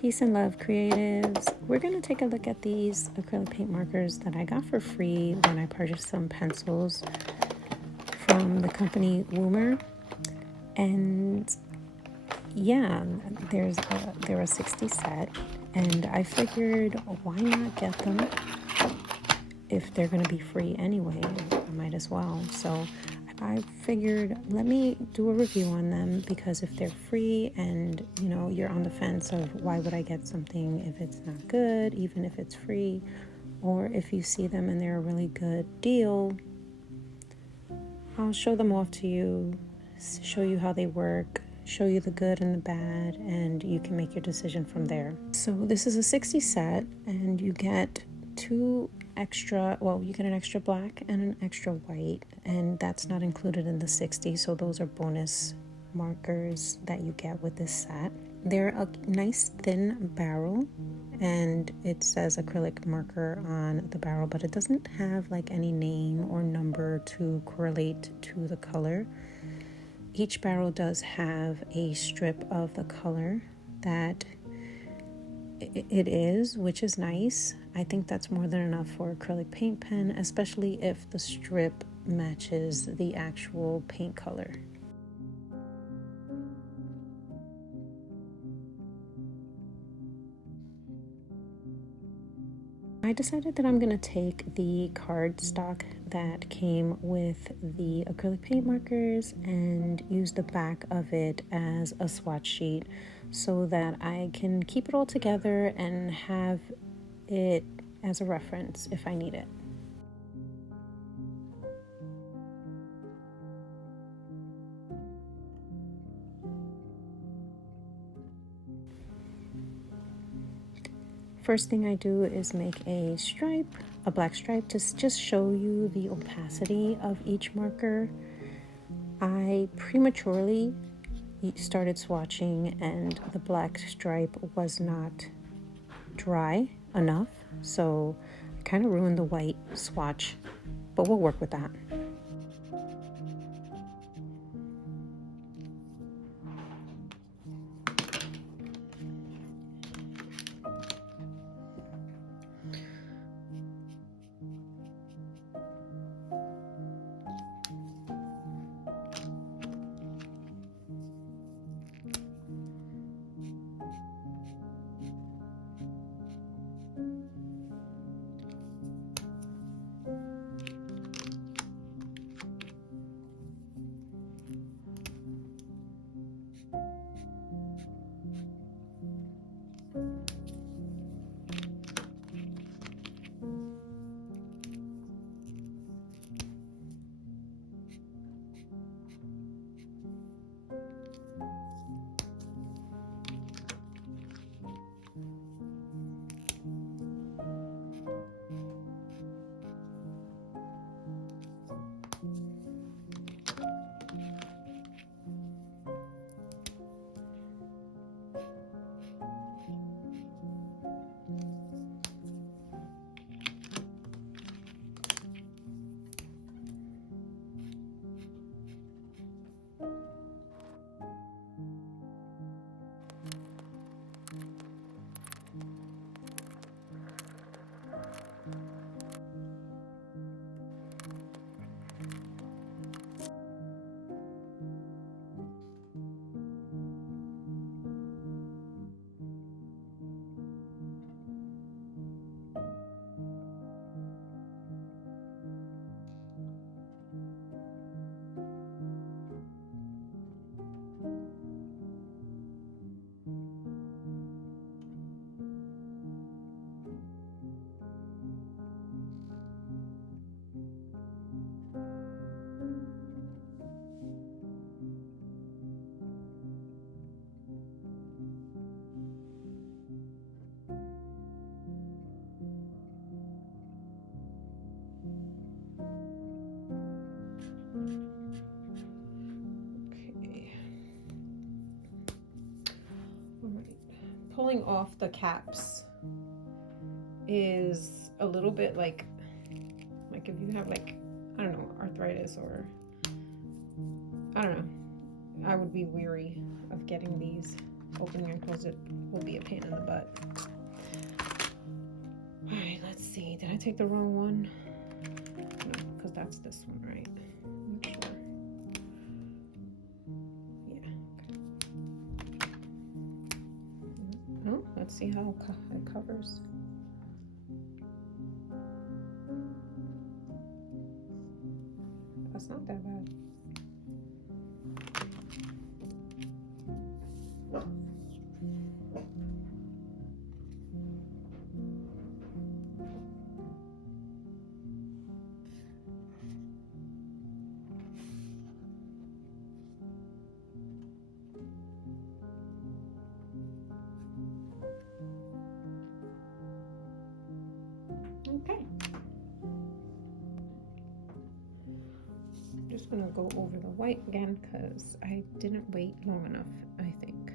Peace and love, creatives. We're going to take a look at these acrylic paint markers that I got for free when I purchased some pencils from the company WOOMER. And yeah, they're a 60 set, and I figured why not get them if they're going to be free anyway. I might as well. So I figured let me do a review on them, because if they're free and you know you're on the fence of why would I get something if it's not good, even if it's free, or if you see them and they're a really good deal, I'll show them off to you, show you how they work, show you the good and the bad, and you can make your decision from there. So this is a 60 set, and you get you get an extra black and an extra white, and that's not included in the 60, so those are bonus markers that you get with this set. They're a nice thin barrel, and it says acrylic marker on the barrel, but it doesn't have like any name or number to correlate to the color. Each barrel does have a strip of the color that it is, which is nice. I think that's more than enough for acrylic paint pen, especially if the strip matches the actual paint color. I decided that I'm going to take the cardstock that came with the acrylic paint markers and use the back of it as a swatch sheet so that I can keep it all together and have it as a reference if I need it. First thing I do is make a black stripe, to just show you the opacity of each marker. I prematurely started swatching and the black stripe was not dry enough, so I kind of ruined the white swatch, but we'll work with that. Pulling off the caps is a little bit like if you have I don't know, arthritis, or I don't know, I would be weary of getting these Opening and close it will be a pain in the butt. All right, let's see. Did I take the wrong one? No, because that's this one, right? Not sure. Yeah. Okay. Oh, let's see how it covers. That's not that bad. Okay. I'm just gonna go over the white again because I didn't wait long enough, I think.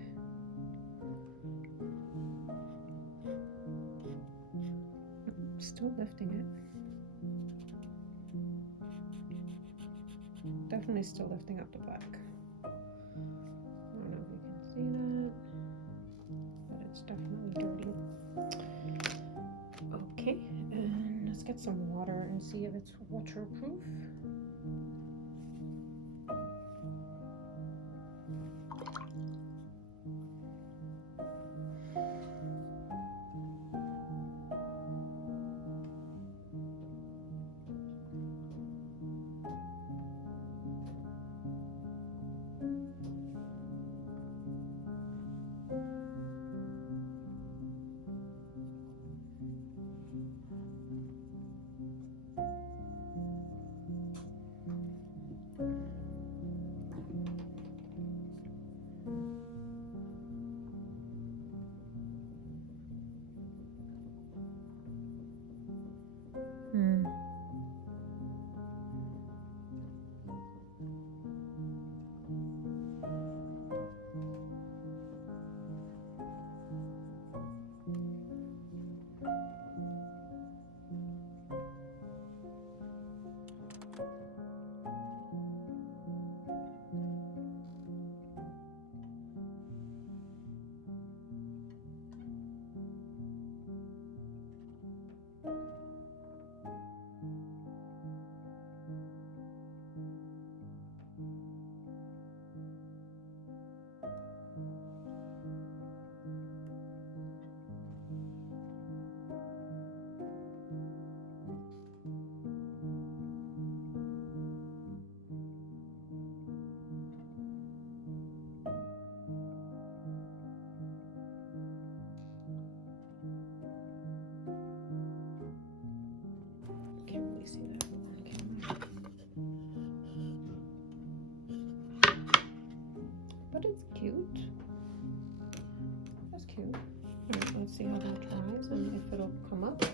Still lifting it. Definitely still lifting up the black. I don't know if you can see that, but it's definitely dirty. Okay, and let's get some water and see if it's waterproof. Can't really see that on camera. But it's cute. That's cute. All right, let's see how that dries and if it'll come up.